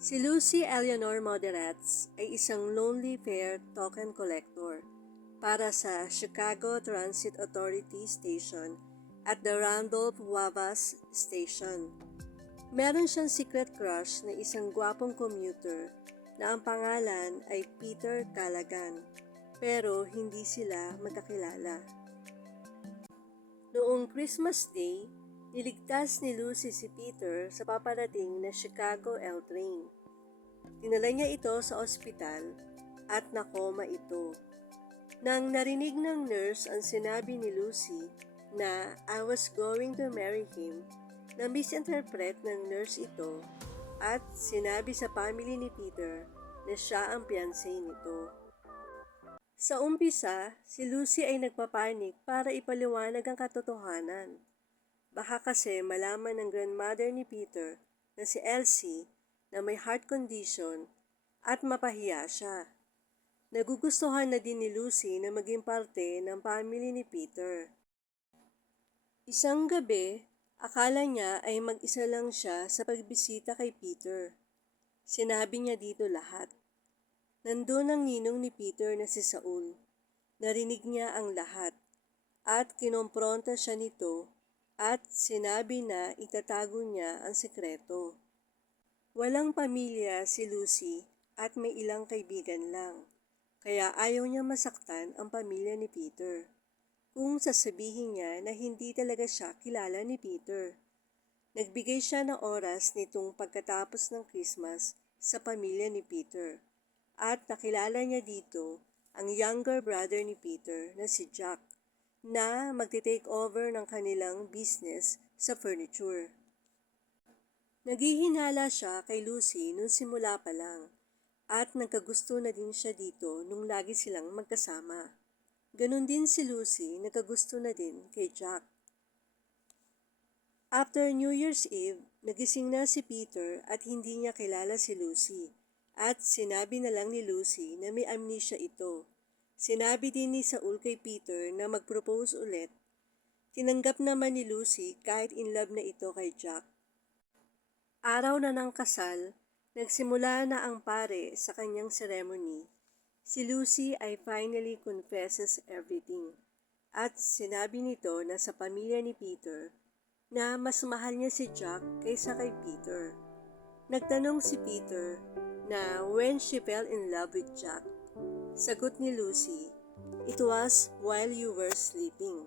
Si Lucy Eleanor Moderatz ay isang lonely fare token collector para sa Chicago Transit Authority Station at the Randolph Wavas Station. Meron siyang secret crush na isang gwapong commuter na ang pangalan ay Peter Callaghan pero hindi sila magkakilala. Noong Christmas Day, niligtas ni Lucy si Peter sa paparating na Chicago L train. Dinala niya ito sa ospital at nakoma ito. Nang narinig ng nurse ang sinabi ni Lucy na I was going to marry him, na misinterpret ng nurse ito at sinabi sa family ni Peter na siya ang fiancé nito. Sa umpisa, si Lucy ay nagpapanik para ipaliwanag ang katotohanan. Baka kasi malaman ng grandmother ni Peter na si Elsie na may heart condition at mapahiya siya. Nagugustuhan na din ni Lucy na maging parte ng family ni Peter. Isang gabi, akala niya ay mag-isa lang siya sa pagbisita kay Peter. Sinabi niya dito lahat. Nandun ang ninong ni Peter na si Saul. Narinig niya ang lahat at kinompronta siya nito at sinabi na itatago niya ang sekreto. Walang pamilya si Lucy at may ilang kaibigan lang, kaya ayaw niya masaktan ang pamilya ni Peter. Kung sasabihin niya na hindi talaga siya kilala ni Peter. Nagbigay siya ng oras nitong pagkatapos ng Christmas sa pamilya ni Peter at nakilala niya dito ang younger brother ni Peter na si Jack na magte-take over ng kanilang business sa furniture. Naghihinala siya kay Lucy nung simula pa lang at nagkagusto na din siya dito nung lagi silang magkasama. Ganon din si Lucy nagkagusto na din kay Jack. After New Year's Eve, nagising na si Peter at hindi niya kilala si Lucy at sinabi na lang ni Lucy na may amnesia ito. Sinabi din ni Saul kay Peter na mag-propose ulit. Tinanggap naman ni Lucy kahit in love na ito kay Jack. Araw na ng kasal, nagsimula na ang pare sa kanyang ceremony. Si Lucy ay finally confesses everything at sinabi nito na sa pamilya ni Peter na mas mahal niya si Jack kaysa kay Peter. Nagtanong si Peter na when she fell in love with Jack. Sagot ni Lucy, It was while you were sleeping.